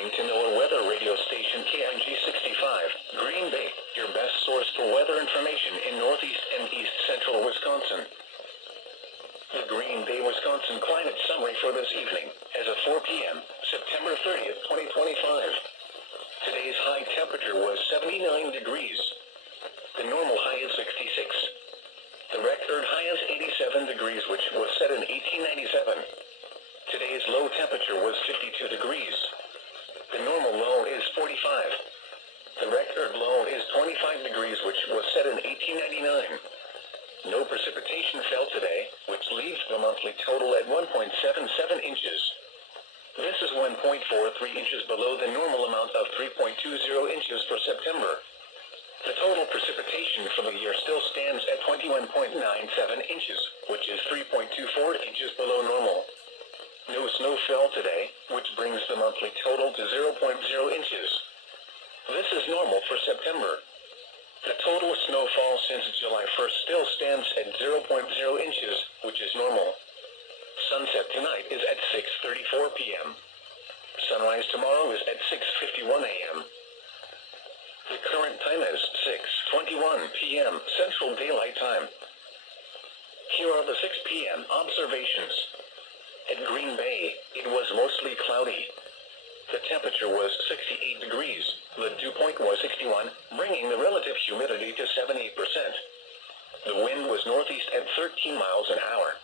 listening to NOAA weather radio station KIG65, Green Bay, your best source for weather information in northeast and east central Wisconsin. The Green Bay, Wisconsin climate summary for this evening, as of 4 p.m., September 30th, 2025. Today's high temperature was 79 degrees. The normal high is 66. The record high is 87 degrees, which was set in 1897. Today's low temperature was 52 degrees. The normal low is 45. The record low is 25 degrees, which was set in 1899. No precipitation fell today, which leaves the monthly total at 1.77 inches. This is 1.43 inches below the normal amount of 3.20 inches for September. The total precipitation for the year still stands at 21.97 inches, which is 3.24 inches below normal. No snow fell today, which brings the monthly total to 0.0 inches. This is normal for September. The total snowfall since July 1st still stands at 0.0 inches, which is normal. Sunset tonight is at 6:34 p.m. Sunrise tomorrow is at 6:51 a.m. The current time is 6:21 p.m. Central Daylight Time. Here are the 6 p.m. observations. At Green Bay, it was mostly cloudy. The temperature was 68 degrees, the dew point was 61, bringing the relative humidity to 78%. The wind was northeast at 13 miles an hour,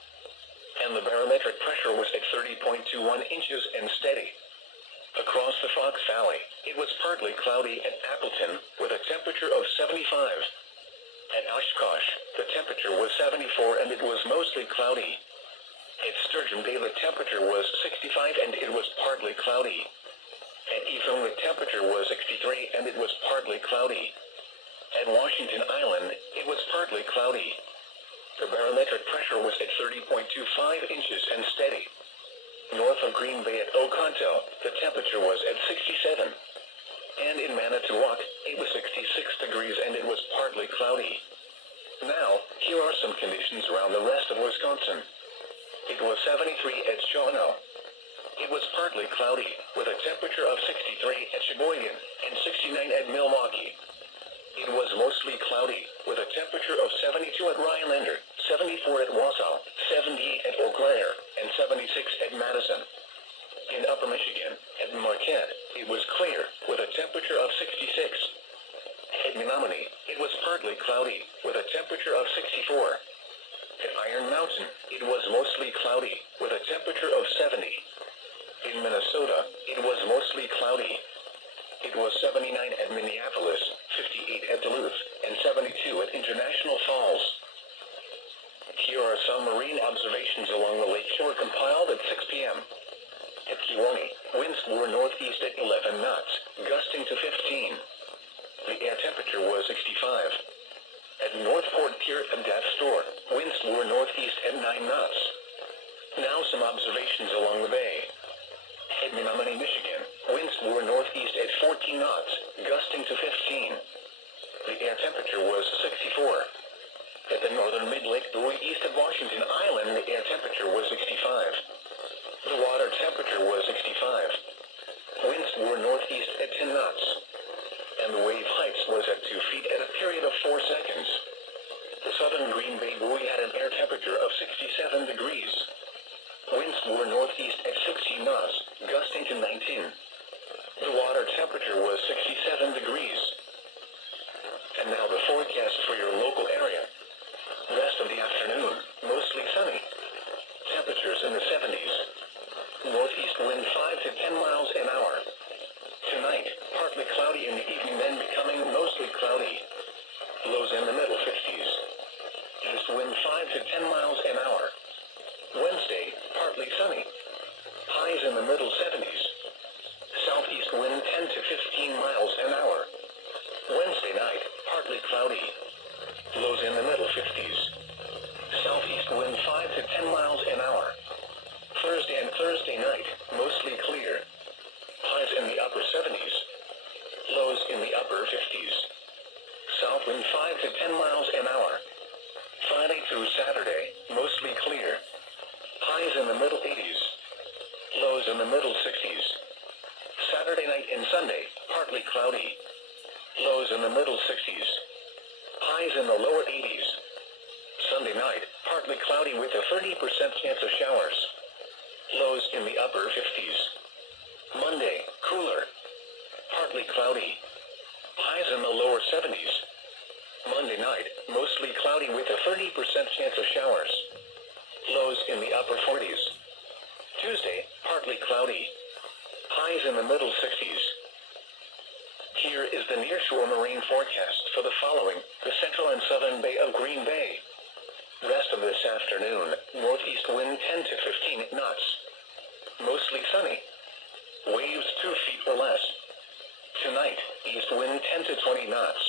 and the barometric pressure was at 30.21 inches and steady. Across the Fox Valley, it was partly cloudy at Appleton, with a temperature of 75. At Oshkosh, the temperature was 74 and it was mostly cloudy. At Sturgeon Bay, the temperature was 65 and it was partly cloudy. At Effingham, the temperature was 63 and it was partly cloudy. At Washington Island, it was partly cloudy. The barometric pressure was at 30.25 inches and steady. North of Green Bay at Oconto, the temperature was at 67. And in Manitowoc, it was 66 degrees and it was partly cloudy. Now, here are some conditions around the rest of Wisconsin. It was 73 at Shawano. It was partly cloudy, with a temperature of 63 at Sheboygan and 69 at Milwaukee. It was mostly cloudy, with a temperature of 72 at Rhinelander, 74 at Wausau, 78 at Eau Claire, and 76 at Madison. In Upper Michigan, at Marquette, it was clear, with a temperature of 66. At Menominee, it was partly cloudy, with a temperature of 64. At Iron Mountain, it was mostly cloudy, with a temperature of 70. In Minnesota, it was mostly cloudy. It was 79 at Minneapolis, 58 at Duluth, and 72 at International Falls. Here are some marine observations along the lakeshore compiled at 6 p.m. At Kewaunee, winds were northeast at 11 knots, gusting to 15. The air temperature was 65. At North Fort Pier and Death Store, winds were northeast at 9 knots. Now some observations along the bay. At Menominee, Michigan, winds were northeast at 14 knots, gusting to 15. The air temperature was 64. At the northern Mid-Lake Buoy east of Washington Island, the air temperature was 65. The water temperature was 65. Winds were northeast at 10 knots. And the wave height was at 2 feet at a period of 4 seconds. The southern Green Bay Buoy had an air temperature of 67 degrees. Winds were northeast at 16 knots, gusting to 19. The water temperature was 67 degrees. And now the forecast for your local area. Rest of the afternoon, mostly sunny. Temperatures in the 70s. Northeast wind 5 to 10 miles an hour. Tonight, partly cloudy in the evening, then becoming mostly cloudy. Lows in the middle 50s. East wind 5 to 10 miles an hour. Wednesday, partly sunny. Highs in the middle 70s. Southeast wind 10 to 15 miles an hour. Wednesday night, partly cloudy. Lows in the middle 50s. Southeast wind 5 to 10 miles an hour. Thursday and Thursday night, mostly clear. Highs in the upper 70s. Lows in the upper 50s. South wind 5 to 10 miles an hour. Friday through Saturday, mostly clear. Highs in the middle 80s. Lows in the middle 60s. Saturday night and Sunday, partly cloudy. Lows in the middle 60s. Highs in the lower 80s. Sunday night, partly cloudy with a 30% chance of showers. Lows in the upper 50s. Monday, cooler. Partly cloudy. Highs in the lower 70s. Monday night, mostly cloudy with a 30% chance of showers. Lows in the upper 40s. Tuesday, partly cloudy. Highs in the middle 60s. Here is the nearshore marine forecast for the following, the central and southern bay of Green Bay. Rest of this afternoon, northeast wind 10 to 15 knots. Mostly sunny. Waves 2 feet or less. Tonight, east wind 10 to 20 knots.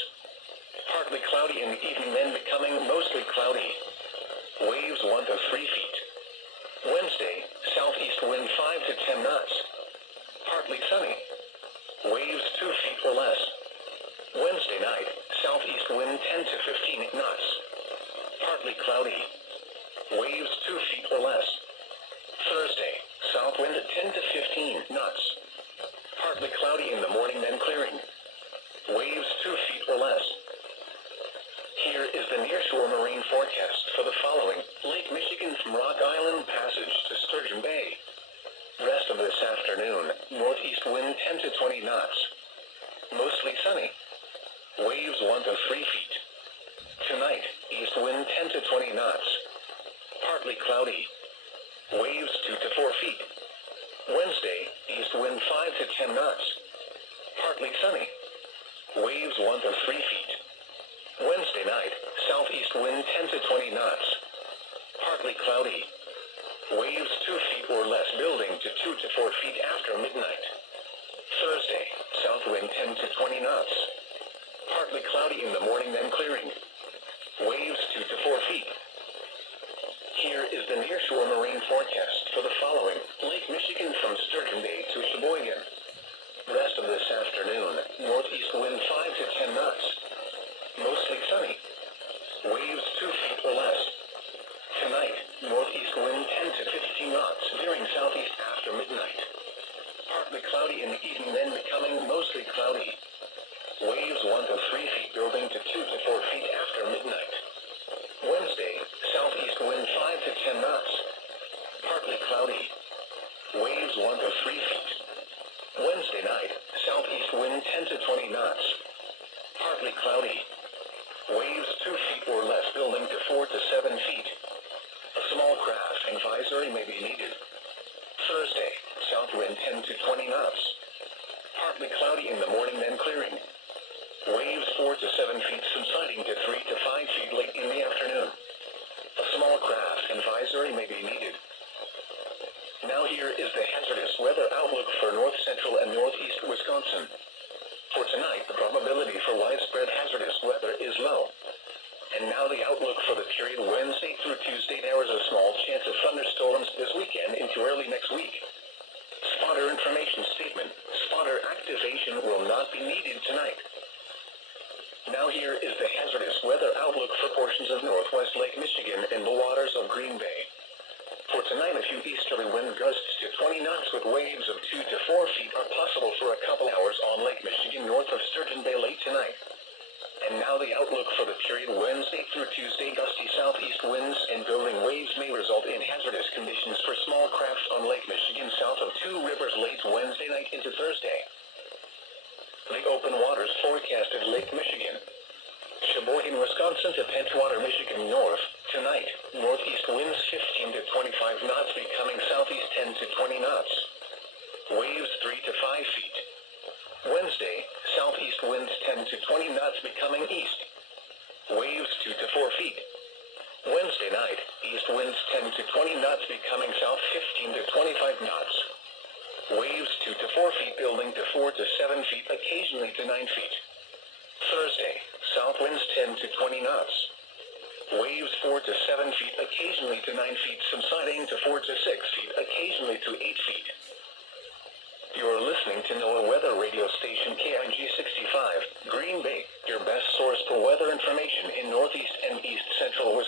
Partly cloudy in the evening, then becoming mostly cloudy. Waves 1 to 3 feet. Wednesday, southeast wind 5 to 10 knots. Partly sunny. Waves 2 feet or less. Wednesday night, southeast wind 10 to 15 knots. Partly cloudy. Waves 2 feet or less. Thursday, south wind 10 to 15 knots. Partly cloudy in the morning, then clearing. Waves 2 feet or less. Here is the nearshore marine forecast for the following, Lake Michigan from Rock Island Passage to Sturgeon Bay. Rest of this afternoon, northeast wind 10 to 20 knots. Mostly sunny. Waves 1 to 3 feet. Tonight, east wind 10 to 20 knots. Partly cloudy. Waves 2 to 4 feet. Wednesday, east wind 5 to 10 knots. Partly sunny. Waves 1 to 3 feet. Wednesday night, southeast wind 10 to 20 knots. Partly cloudy. Waves 2 feet or less, building to 2 to 4 feet after midnight. Thursday, south wind 10 to 20 knots. Partly cloudy in the morning, then clearing. Waves 2 to 4 feet. Here is the nearshore marine forecast for the following, Lake Michigan from Sturgeon Bay to Sheboygan. Rest of this afternoon, northeast wind 5 to 10 knots. Mostly sunny. Waves 2 feet or less. Tonight, northeast wind 10 to 15 knots, veering southeast after midnight. Partly cloudy in the evening, then becoming mostly cloudy. Waves 1 to 3 feet, building to 2 to 4 feet after midnight. Wednesday, southeast wind 5 to 10 knots. Partly cloudy. Waves 1 to 3 feet. Wednesday night, southeast wind 10 to 20 knots. Partly cloudy. Waves 2 feet or less, building to 4 to 7 feet. A small craft advisory may be needed. Thursday, south wind 10 to 20 knots. Partly cloudy in the morning, then clearing. Waves 4 to 7 feet, subsiding to 3 to 5 feet late in the afternoon. A small craft advisory may be needed. Now here is the hazardous weather outlook for north central and northeast Wisconsin. For tonight, the probability for widespread hazardous weather is low. And now the outlook for the period Wednesday through Tuesday. There is a small chance of thunderstorms this weekend into early next week. Spotter information statement. Spotter activation will not be needed tonight. Now here is the hazardous weather outlook for portions of northwest Lake Michigan and the waters of Green Bay. For tonight, a few easterly wind gusts to 20 knots with waves of 2 to 4 feet are possible for a couple hours on Lake Michigan north of Sturgeon Bay late tonight. And now the outlook for the period Wednesday through Tuesday. Gusty southeast winds and building waves may result in hazardous conditions for small crafts on Lake Michigan south of Two Rivers late Wednesday night into Thursday. The open waters forecasted Lake Michigan. Sheboygan, Wisconsin to Pentwater, Michigan north. Tonight, northeast winds 15 to 25 knots becoming southeast 10 to 20 knots. Waves 3 to 5 feet. Wednesday, southeast winds 10 to 20 knots becoming east. Waves 2 to 4 feet. Wednesday night, east winds 10 to 20 knots becoming south 15 to 25 knots. Waves 2 to 4 feet, building to 4 to 7 feet, occasionally to 9 feet. Thursday, south winds 10 to 20 knots. Waves 4 to 7 feet, occasionally to 9 feet, subsiding to 4 to 6 feet, occasionally to 8 feet. You're listening to NOAA Weather Radio Station KIG65, Green Bay, your best source for weather information in northeast and east central Wisconsin.